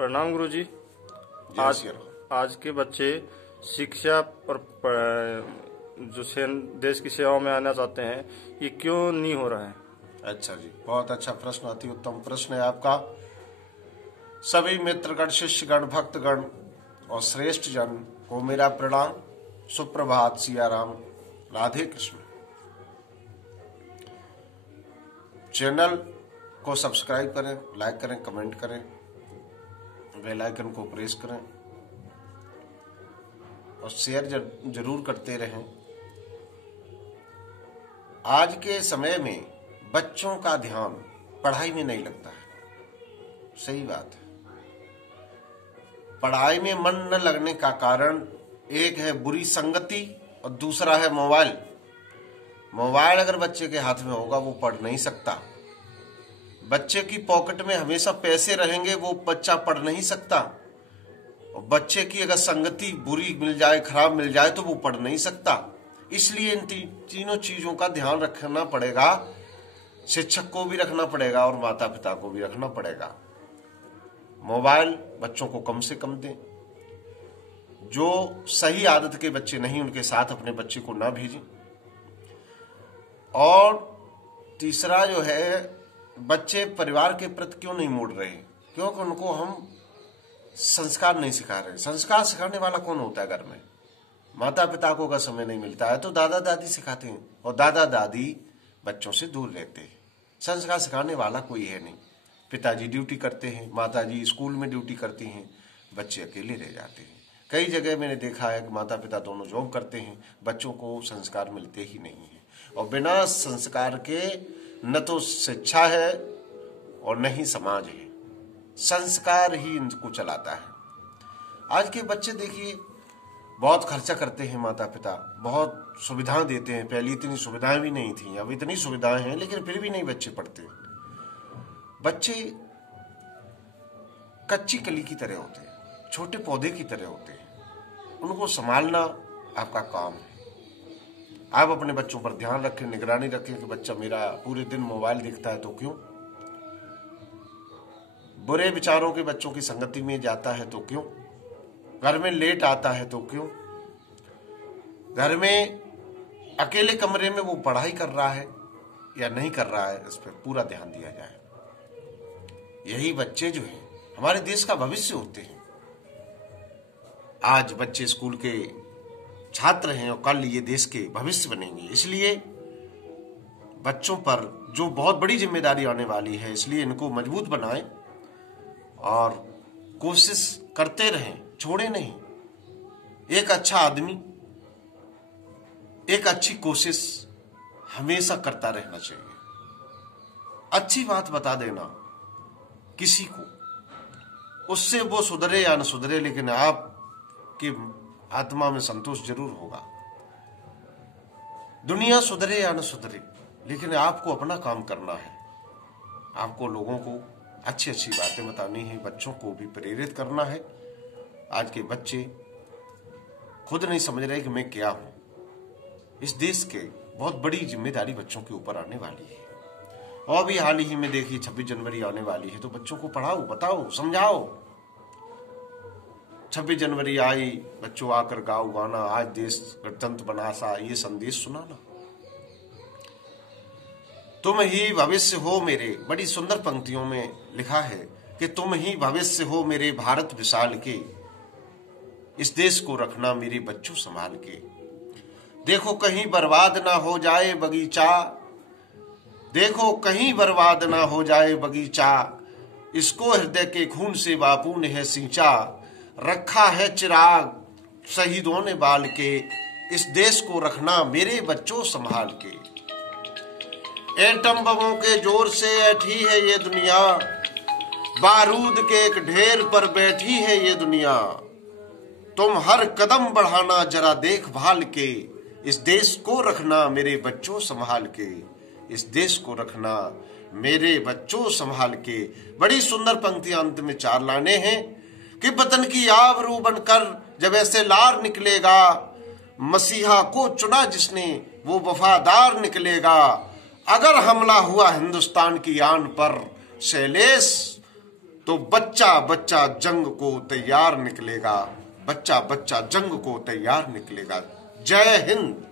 प्रणाम गुरुजी। आज के बच्चे शिक्षा और जो देश की सेवा में आना चाहते हैं, ये क्यों नहीं हो रहा है? अच्छा जी, बहुत अच्छा प्रश्न, अति उत्तम प्रश्न है आपका। सभी मित्रगण, शिष्यगण, भक्तगण और श्रेष्ठ जन को मेरा प्रणाम। सुप्रभात, सिया राम, राधे कृष्ण। चैनल को सब्सक्राइब करें, लाइक करें, कमेंट करें, बेल आइकन को प्रेस करें और शेयर जरूर करते रहें। आज के समय में बच्चों का ध्यान पढ़ाई में नहीं लगता है, सही बात है। पढ़ाई में मन न लगने का कारण एक है बुरी संगति और दूसरा है मोबाइल। मोबाइल अगर बच्चे के हाथ में होगा वो पढ़ नहीं सकता। बच्चे की पॉकेट में हमेशा पैसे रहेंगे, वो बच्चा पढ़ नहीं सकता। और बच्चे की अगर संगति बुरी मिल जाए, खराब मिल जाए, तो वो पढ़ नहीं सकता। इसलिए इन तीनों चीजों का ध्यान रखना पड़ेगा। शिक्षक को भी रखना पड़ेगा और माता पिता को भी रखना पड़ेगा। मोबाइल बच्चों को कम से कम दें। जो सही आदत के बच्चे नहीं, उनके साथ अपने बच्चे को ना भेजें। और तीसरा जो है, बच्चे परिवार के प्रति क्यों नहीं मुड़ रहे? क्योंकि उनको हम संस्कार नहीं सिखा रहे। संस्कार सिखाने वाला कौन होता है घर में? माता पिता को अगर समय नहीं मिलता है तो दादा दादी सिखाते हैं, और दादा दादी बच्चों से दूर रहते हैं। संस्कार सिखाने वाला कोई है नहीं। पिताजी ड्यूटी करते हैं, माताजी स्कूल में ड्यूटी करती हैं, बच्चे अकेले रह जाते हैं। कई जगह मैंने देखा है कि माता पिता दोनों जॉब करते हैं, बच्चों को संस्कार मिलते ही नहीं है। और बिना संस्कार के न तो शिक्षा है और न ही समाज है। संस्कार ही इनको चलाता है। आज के बच्चे देखिए, बहुत खर्चा करते हैं माता पिता, बहुत सुविधाएं देते हैं। पहले इतनी सुविधाएं भी नहीं थी, अब इतनी सुविधाएं हैं, लेकिन फिर भी नहीं बच्चे पढ़ते। बच्चे कच्ची कली की तरह होते हैं, छोटे पौधे की तरह होते हैं। उनको संभालना आपका काम है। आप अपने बच्चों पर ध्यान रखें, निगरानी रखें कि बच्चा मेरा पूरे दिन मोबाइल देखता है तो क्यों, बुरे विचारों के बच्चों की संगति में जाता है तो क्यों, घर में लेट आता है तो क्यों, घर में अकेले कमरे में वो पढ़ाई कर रहा है या नहीं कर रहा है, इस पर पूरा ध्यान दिया जाए। यही बच्चे जो हैं हमारे देश का भविष्य होते हैं। आज बच्चे स्कूल के छात्र हैं और कल ये देश के भविष्य बनेंगे। इसलिए बच्चों पर जो बहुत बड़ी जिम्मेदारी आने वाली है, इसलिए इनको मजबूत बनाएं और कोशिश करते रहें, छोड़े नहीं। एक अच्छा आदमी एक अच्छी कोशिश हमेशा करता रहना चाहिए। अच्छी बात बता देना किसी को, उससे वो सुधरे या न सुधरे, लेकिन आपकी आत्मा में संतोष जरूर होगा। दुनिया सुधरे या न सुधरे, लेकिन आपको अपना काम करना है। आपको लोगों को अच्छी अच्छी बातें बतानी है, बच्चों को भी प्रेरित करना है। आज के बच्चे खुद नहीं समझ रहे कि मैं क्या हूं। इस देश के बहुत बड़ी जिम्मेदारी बच्चों के ऊपर आने वाली है। और भी हाल ही में देखिए 26 जनवरी आने वाली है, तो बच्चों को पढ़ाओ, बताओ, समझाओ। 26 जनवरी आई, बच्चों आकर गाओ गाना, आज देश गणतंत्र बना सा, ये संदेश सुनाना। तुम ही भविष्य हो मेरे, बड़ी सुंदर पंक्तियों में लिखा है कि तुम ही भविष्य हो मेरे भारत विशाल के, इस देश को रखना मेरे बच्चों संभाल के। देखो कहीं बर्बाद ना हो जाए बगीचा, देखो कहीं बर्बाद ना हो जाए बगीचा, इसको हृदय के खून से बापू ने है सींचा। रखा है चिराग शहीदों ने बाल के, इस देश को रखना मेरे बच्चों संभाल के। एटम बमों के जोर से ऐठी है ये दुनिया, बारूद के एक ढेर पर बैठी है ये दुनिया। तुम हर कदम बढ़ाना जरा देखभाल के, इस देश को रखना मेरे बच्चों संभाल के, इस देश को रखना मेरे बच्चों संभाल के। बड़ी सुंदर पंक्तियां अंत में 4 लाने हैं कि वतन की आबरू बनकर जब ऐसे लार निकलेगा, मसीहा को चुना जिसने वो वफादार निकलेगा। अगर हमला हुआ हिंदुस्तान की आन पर शैलेश, तो बच्चा बच्चा जंग को तैयार निकलेगा, बच्चा बच्चा जंग को तैयार निकलेगा। जय हिंद।